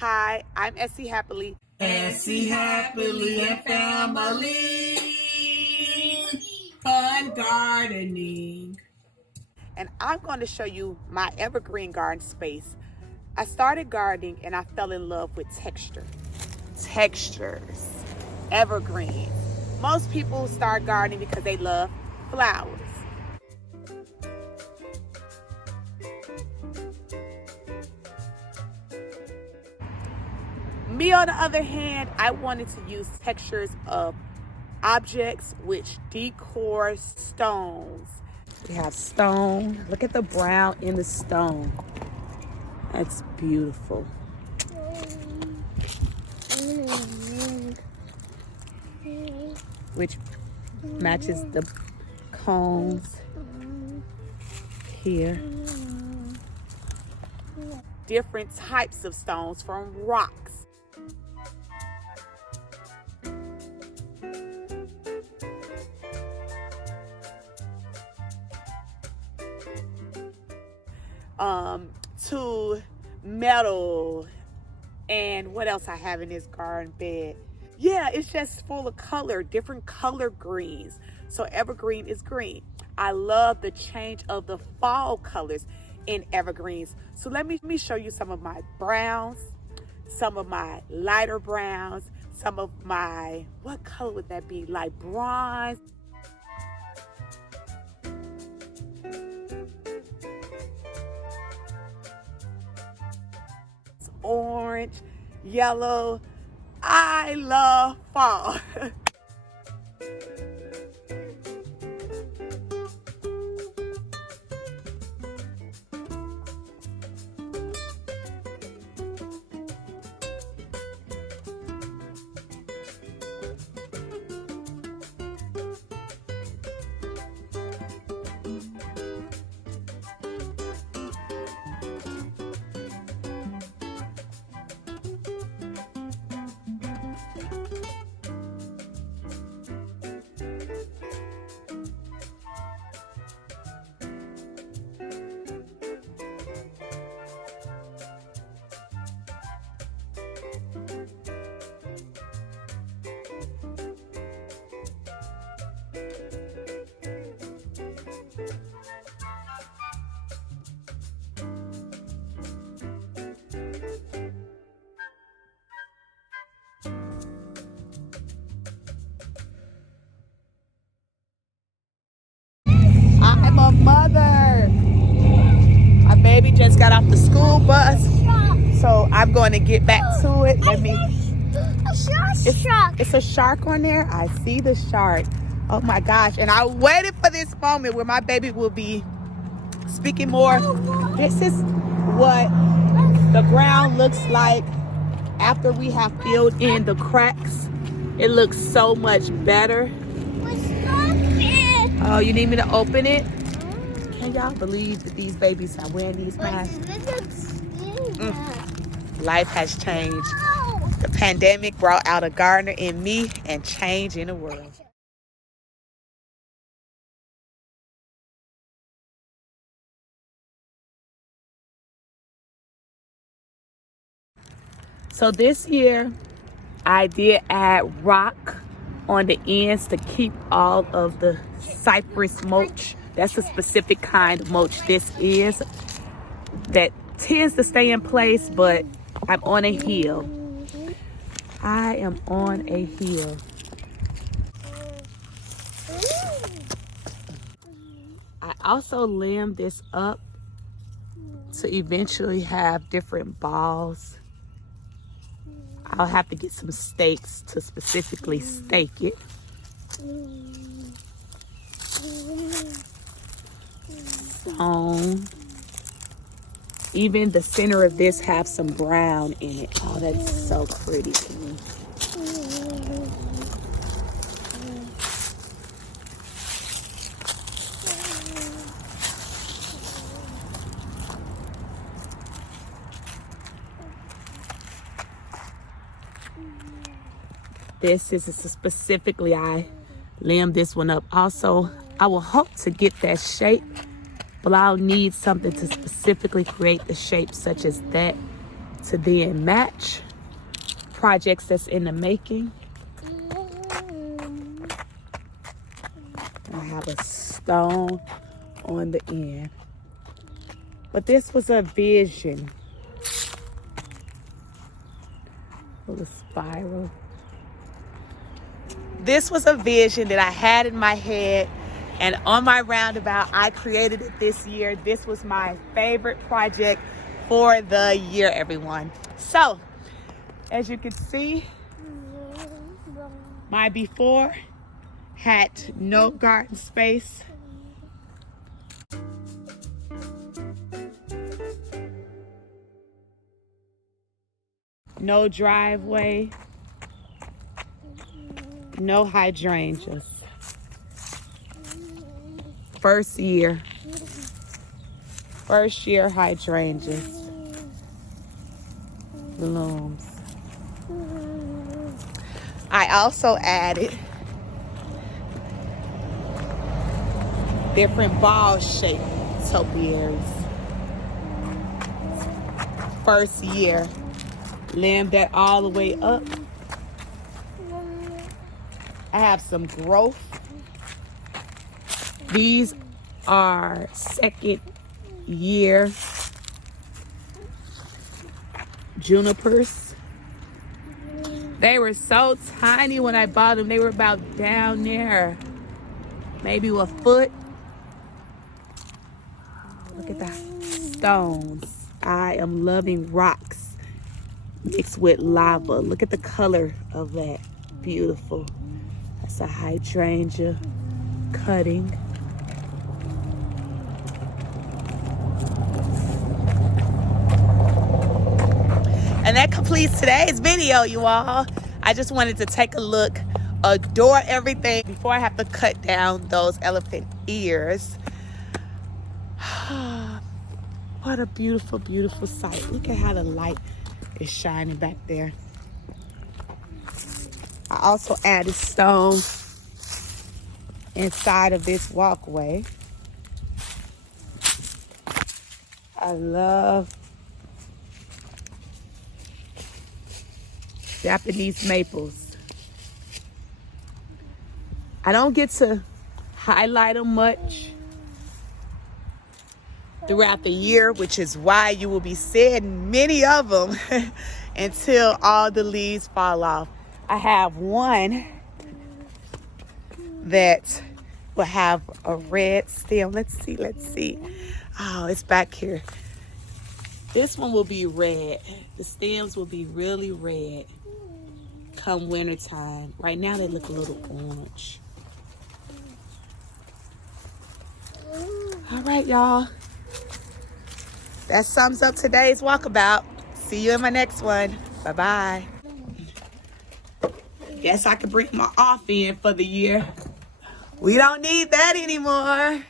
Hi, I'm Essie Happily. Essie Happily and Family. Fun gardening. And I'm going to show you my evergreen garden space. I started gardening and I fell in love with texture. Textures. Evergreen. Most people start gardening because they love flowers. Me, on the other hand, I wanted to use textures of objects, which decor stones. We have stone. Look at the brown in the stone. That's beautiful. Which matches the cones here. Different types of stones from rocks. To metal, and what else I have in this garden bed. Yeah, it's just full of color, different color greens. So evergreen is green. I love the change of the fall colors in evergreens. So let me show you some of my browns, some of my lighter browns, some of my, what color would that be? Like bronze. Orange, yellow. I love fall. I'm a mother. My baby just got off the school bus, so I'm going to get back to it. It's a shark on there. I see the shark. Oh my gosh. And I waited for this moment where my baby will be speaking more. This is what the ground looks like after we have filled in the cracks. It looks so much better. Oh, you need me to open it? Can y'all believe that these babies are wearing these masks? Life has changed. The pandemic brought out a gardener in me and change in the world. So this year, I did add rock on the ends to keep all of the cypress mulch. That's a specific kind of mulch this is that tends to stay in place, but I'm on a hill. I am on a hill. I also limbed this up to eventually have different balls. I'll have to get some stakes to specifically stake it. Stone. Even the center of this have some brown in it. Oh, that's so pretty to me. This is specifically, I limbed this one up. Also, I will hope to get that shape, but I'll need something to specifically create the shape such as that to then match projects that's in the making. I have a stone on the end. But this was a vision. With a spiral. This was a vision that I had in my head, and on my roundabout, I created it this year. This was my favorite project for the year, everyone. So, as you can see, my before had no garden space. No driveway. No hydrangeas. First year hydrangeas. Blooms. I also added different ball shaped topiaries. First year. Limb that all the way up. I have some growth. These are second year junipers. They were so tiny when I bought them. They were about down there, maybe a foot. Look at the stones. I am loving rocks mixed with lava. Look at the color of that. Beautiful. That's a hydrangea cutting. And that completes today's video, you all. I just wanted to take a look, adore everything before I have to cut down those elephant ears. What a beautiful, beautiful sight. Look at how the light is shining back there. I also added stone inside of this walkway. I love Japanese maples. I don't get to highlight them much throughout the year, which is why you will be seeing many of them until all the leaves fall off. I have one that will have a red stem. Let's see. Oh, it's back here. This one will be red. The stems will be really red come wintertime. Right now they look a little orange. All right, y'all. That sums up today's walkabout. See you in my next one. Bye-bye. Guess I could bring my off in for the year. We don't need that anymore.